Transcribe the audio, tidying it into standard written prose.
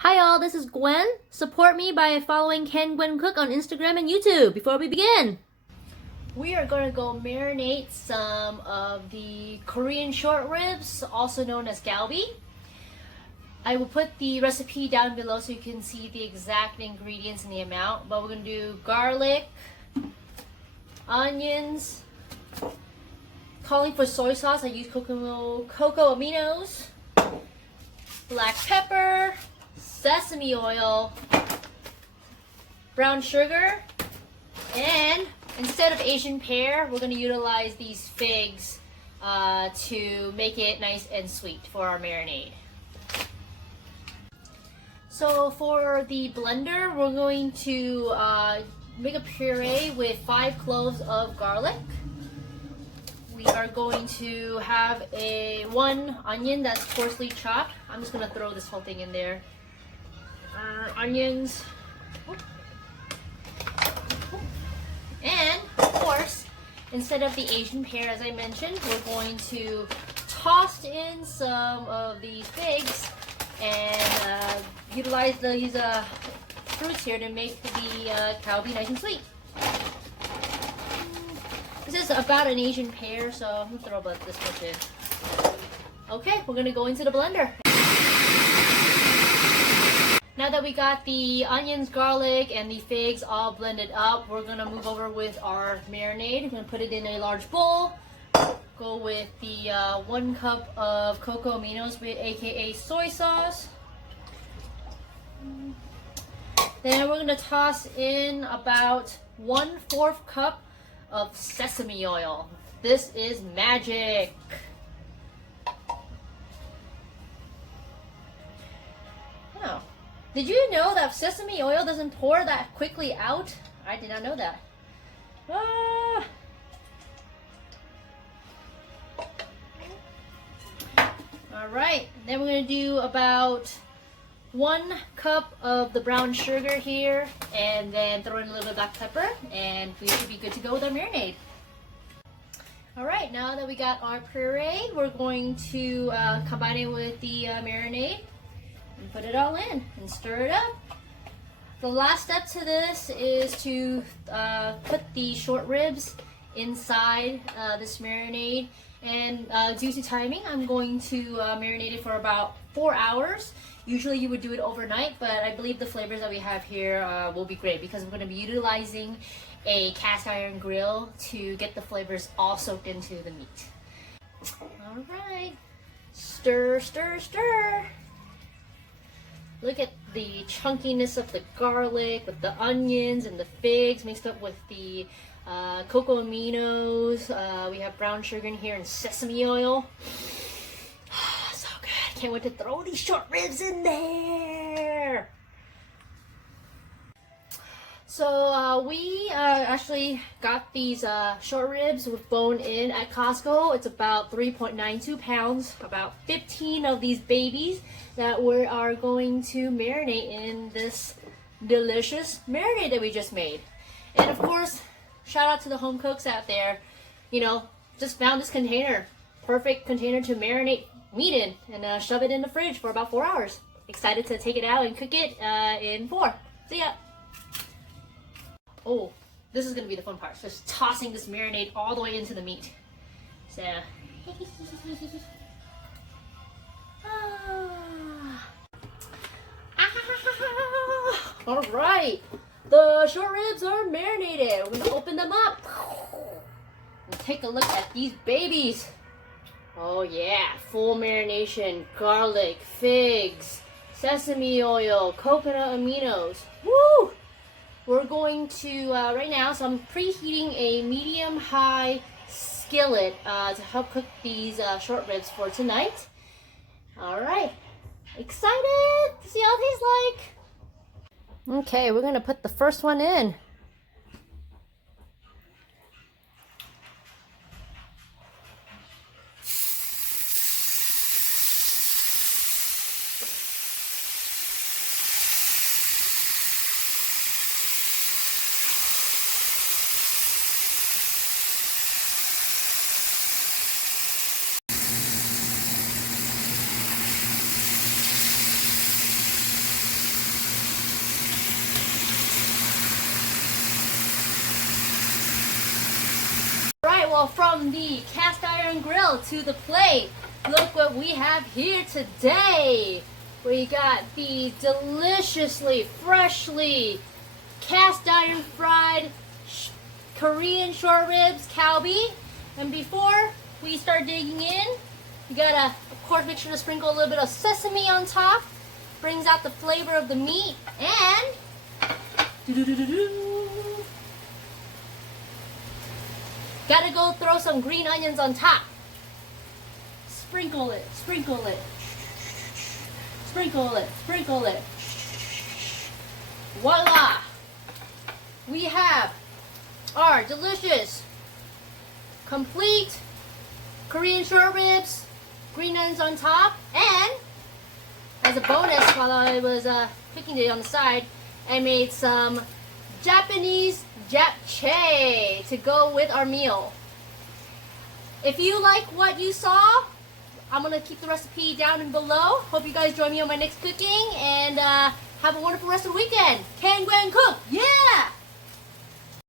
Hi all, this is Gwen. Support me by following CanGwenCook on Instagram and YouTube. Before we begin, we are going to go marinate some of the Korean short ribs, also known as Galbi. I will put the recipe down below so you can see the exact ingredients and the amount, but we're going to do garlic, onions, calling for soy sauce, I use cocoa aminos, black pepper, sesame oil, brown sugar, and instead of Asian pear, we're going to utilize these figs to make it nice and sweet for our marinade. So for the blender, we're going to make a puree with 5 cloves of garlic. We are going to have one onion that's coarsely chopped. I'm just going to throw this whole thing in there. Onions. And of course, instead of the Asian pear, as I mentioned, we're going to toss in some of these figs and utilize these fruits here to make the Galbi nice and sweet. This is about an Asian pear, so I'm gonna throw about this much in. Okay, we're gonna go into the blender. Now that we got the onions, garlic, and the figs all blended up, we're gonna move over with our marinade. We're gonna put it in a large bowl. Go with the 1 cup of cocoa aminos, aka soy sauce. Then we're gonna toss in about 1/4 cup of sesame oil. This is magic. Oh, did you know that sesame oil doesn't pour that quickly out? I did not know that. Ah. All right, then we're gonna do about 1 cup of the brown sugar here, and then throw in a little bit of black pepper, and we should be good to go with our marinade. All right, now that we got our puree, we're going to combine it with the marinade and put it all in and stir it up. The last step to this is to put the short ribs inside this marinade, and due to timing, I'm going to marinate it for about 4 hours. Usually you would do it overnight, but I believe the flavors that we have here will be great because we're going to be utilizing a cast iron grill to get the flavors all soaked into the meat. All right, stir, stir, stir. Look at the chunkiness of the garlic with the onions and the figs mixed up with the cocoa aminos. We have brown sugar in here and sesame oil. So good. Can't wait to throw these short ribs in there. So we actually got these short ribs with bone in at Costco. It's about 3.92 pounds, about 15 of these babies that we are going to marinate in this delicious marinade that we just made. And of course, shout out to the home cooks out there. You know, just found this container. Perfect container to marinate meat in and shove it in the fridge for about 4 hours. Excited to take it out and cook it in 4. See ya. Oh, this is going to be the fun part. Just tossing this marinade all the way into the meat. So, all right. The short ribs are marinated. We're going to open them up and take a look at these babies. Oh yeah, full marination, garlic, figs, sesame oil, coconut aminos. Woo! We're going to, right now, so I'm preheating a medium-high skillet to help cook these short ribs for tonight. All right, excited to see how it tastes like. Okay, we're gonna put the first one in. from the cast iron grill to the plate. Look what we have here today. We got the deliciously, freshly cast iron fried Korean short ribs, Galbi. And before we start digging in, you gotta, of course, make sure to sprinkle a little bit of sesame on top. Brings out the flavor of the meat. And gotta go throw some green onions on top. Sprinkle it, sprinkle it. Sprinkle it, sprinkle it. Voila! We have our delicious, complete Korean short ribs, green onions on top, and as a bonus, while I was cooking it on the side, I made some Japanese japchae to go with our meal. If you like what you saw, I'm going to keep the recipe down and below. Hope you guys join me on my next cooking, and have a wonderful rest of the weekend. CanGwenCook, yeah!